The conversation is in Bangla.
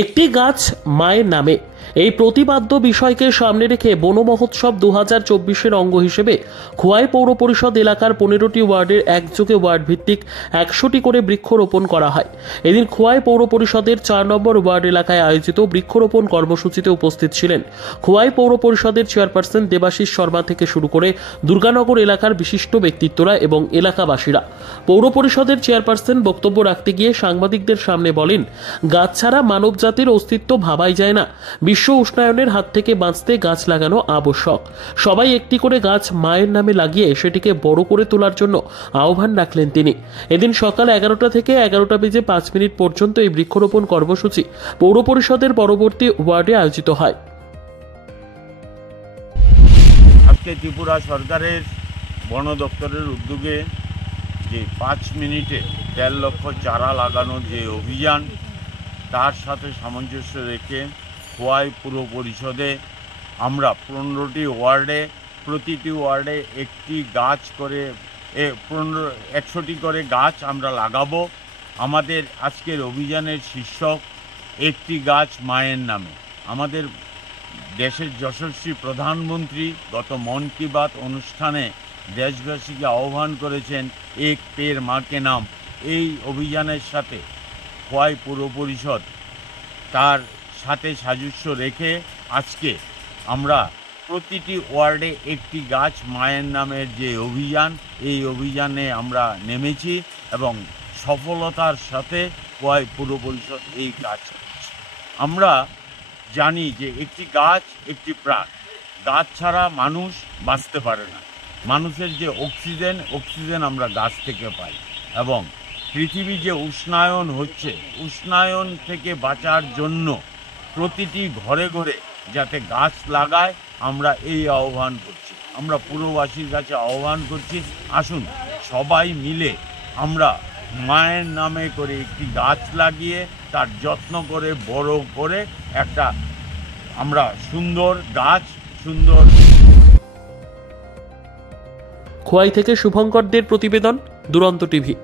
একটি গাছ মায়ের নামে এই প্রতিপাদ্য বিষয়কে সামনে রেখে বন মহোৎসব 2024-এর অঙ্গ হিসেবে খোয়াই পৌর পরিষদ এলাকার 15টি ওয়ার্ডের একযোগে ওয়ার্ড ভিত্তিক 100টি করে বৃক্ষরোপণ করা হয়। এদিন খোয়াই পৌর পরিষদের 4 নম্বর ওয়ার্ড এলাকায় আয়োজিত বৃক্ষরোপণ কর্মসূচিতে উপস্থিত ছিলেন খোয়াই পৌর পরিষদের চেয়ারপারসন দেবাশিস শর্মা থেকে শুরু করে দুর্গানগর এলাকার বিশিষ্ট ব্যক্তিত্বরা এবং এলাকাবাসীরা। পৌর পরিষদের চেয়ারপারসন বক্তব্য রাখতে গিয়ে সাংবাদিকদের সামনে বলেন, গাছ ছাড়া মানব জাতির অস্তিত্ব ভাবাই যায় না। বিশ্ব উষ্ণায়নের হাত থেকে বাঁচতে গাছ লাগানো আবশ্যক। সবাই একটি করে গাছ মায়ের নামে লাগিয়ে সেটিকে বড় করে তোলার জন্য আহ্বান রাখলেন তিনি। এদিন সকাল 11টা থেকে 11:05 পর্যন্ত এই বৃক্ষরোপণ কর্মসূচি পৌর পরিষদের পরবর্তী ওয়ার্ডে আয়োজিত হয়। আজকে ত্রিপুরা সরকারের বন দপ্তরের উদ্যোগে যে 5 মিনিটে 1.5 লক্ষ চারা লাগানোর যে অভিযান, তার সাথে সামঞ্জস্য রেখে খোয়াই পুর পরিষদে আমরা 15টি ওয়ার্ডে, প্রতিটি ওয়ার্ডে একটি গাছ করে 100টি করে গাছ আমরা লাগাবো। আমাদের আজকের অভিযানের শীর্ষক একটি গাছ মায়ের নামে। আমাদের দেশের যশস্বী প্রধানমন্ত্রী গত মন কি বাত অনুষ্ঠানে দেশবাসীকে আহ্বান করেছেন এক পেড় মাকে নাম। এই অভিযানের সাথে খোয়াই পুর পরিষদ তার সাথে সাযুজ্য রেখে আজকে আমরা প্রতিটি ওয়ার্ডে একটি গাছ মায়ের নামের যে অভিযান, এই অভিযানে আমরা নেমেছি এবং সফলতার সাথে খোয়াই পুর পরিষদ এই কাজ করছে। আমরা জানি যে একটি গাছ একটি প্রাণ। গাছ ছাড়া মানুষ বাঁচতে পারে না। মানুষের যে অক্সিজেন আমরা গাছ থেকে পাই। এবং পৃথিবী যে উষ্ণায়ন হচ্ছে, উষ্ণায়ন থেকে বাঁচার জন্য প্রতিটি ঘরে ঘরে যাতে গাছ লাগায়, আমরা এই আহ্বান করছি। আমরা পুরবাসীর কাছে আহ্বান করছি, আসুন সবাই মিলে আমরা মায়ের নামে করে একটি গাছ লাগিয়ে তার যত্ন করে বড় করে একটা আমরা সুন্দর গাছ সুন্দর। খোয়াই থেকে শুভঙ্করদের প্রতিবেদন, দুরন্ত টিভি।